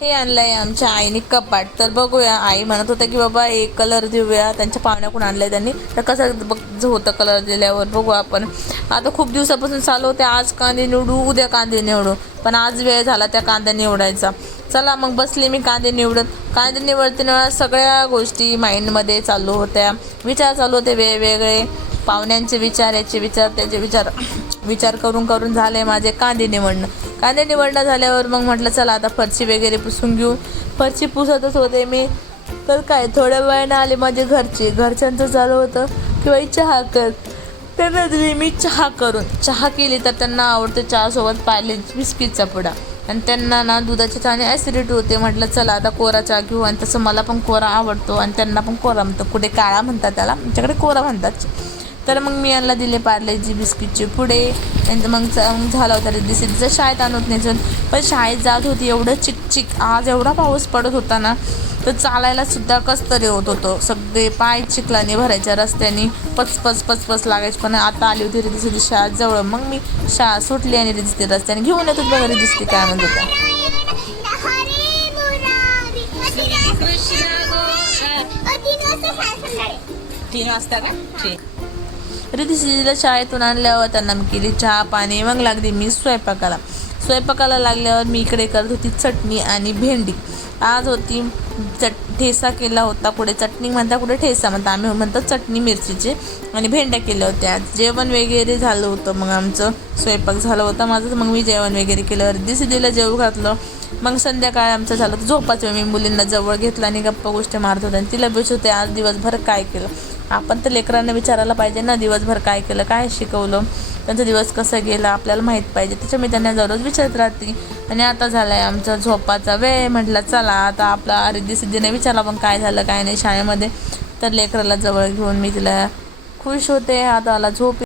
हे आणलंय आमच्या आईने कपाट. तर बघूया, आई म्हणत होत्या की बाबा एक कलर देऊया, त्यांच्या पाहुण्याकडून आणलंय त्यांनी. तर कसं बघ होतं कलर दिल्यावर बघू आपण. आता खूप दिवसापासून चालू होते, आज कांदे निवडू उद्या कांदे निवडू, पण आज वेळ झाला त्या कांद्या निवडायचा. चला मग बसले मी कांदे निवडत. कांदे निवडताना सगळ्या गोष्टी माइंडमध्ये चालू होत्या, विचार चालू होते वेगवेगळे, पाहुण्यांचे विचार, याचे विचार, त्याचे विचार. विचार करून करून झाले माझे कांदे निवडणं. कांदे निवडणं झाल्यावर मग म्हटलं चला आता फरशी वगैरे पुसून घेऊ. फरशी पुसतच होते मी, तर काय थोड्या वेळानं आले माझे घरच्यांचं चालू होतं किंवा चहा कर. त्यांना दिली मी चहा केली. तर त्यांना आवडतं चहासोबत पार्ले बिस्किटचा पुडा, आणि त्यांना ना दुधाच्या चहाने ॲसिडिटी होते. म्हटलं चला आता कोरा चहा घेऊ, आणि तसं मला पण कोरा आवडतो आणि त्यांना पण कोरा म्हणतो, कुठे काळा म्हणतात त्याला, आमच्याकडे कोरा म्हणतात. तर मग मी यांना दिले पार्लेजी बिस्किटचे पुडे. आणि मग झाला होता रिद्धी शाळेत आणत नाही, पण शाळेत जात होती एवढं चिकचिक. आज एवढा पाऊस पडत होता ना, तर चालायला सुद्धा कसं तरी होत होतं. सगळे पाय चिखलाने भरायच्या, रस्त्याने पच लागायचे. पण आता आली होती रिद्धी शाळेत जवळ, मग मी शाळा सुटली आणि रिद्धी रस्त्याने घेऊन येतो. बघा रिद्धी काय म्हणत होता. 3 वाजता का? रिद्धीला शाळेतून आणल्यावर त्यांना मी केली चहा पाणी. मग लागली मी स्वयंपाकाला लागल्यावर मी इकडे करत होती चटणी आणि भेंडी. आज होती ठेसा केला होता, कुठे चटणी म्हणता कुठे ठेसा म्हणता, आम्ही म्हणतो चटणी मिरचीचे, आणि भेंड्या केल्या होत्या. जेवण वगैरे झालं होतं, मग आमचं स्वयंपाक झालं होतं माझं. मग मी जेवण वगैरे केलं, रिद्धीला जेवू घातलं. मग संध्याकाळी आमचं झालं होतं झोपाचं. मी मुलींना जवळ घेतलं आणि गप्पा गोष्टी मारत होत्या, आणि तिला विचारते आज दिवसभर काय केलं. आपण तर लेकरांना विचारायला पाहिजे ना, दिवसभर काय केलं, काय शिकवलं, त्यांचा दिवस कसा गेला आपल्याला माहीत पाहिजे. त्याच्यामुळे मी त्यांना दररोज विचारत राहते. आणि आता झाला आहे आमचा झोपाचा वेळ. म्हटलं चला आता आपला रिद्धीने विचारला पण काय झालं काय नाही शाळेमध्ये. तर लेकराला जवळ घेऊन मी तिला खुश होते. आता आला झोप.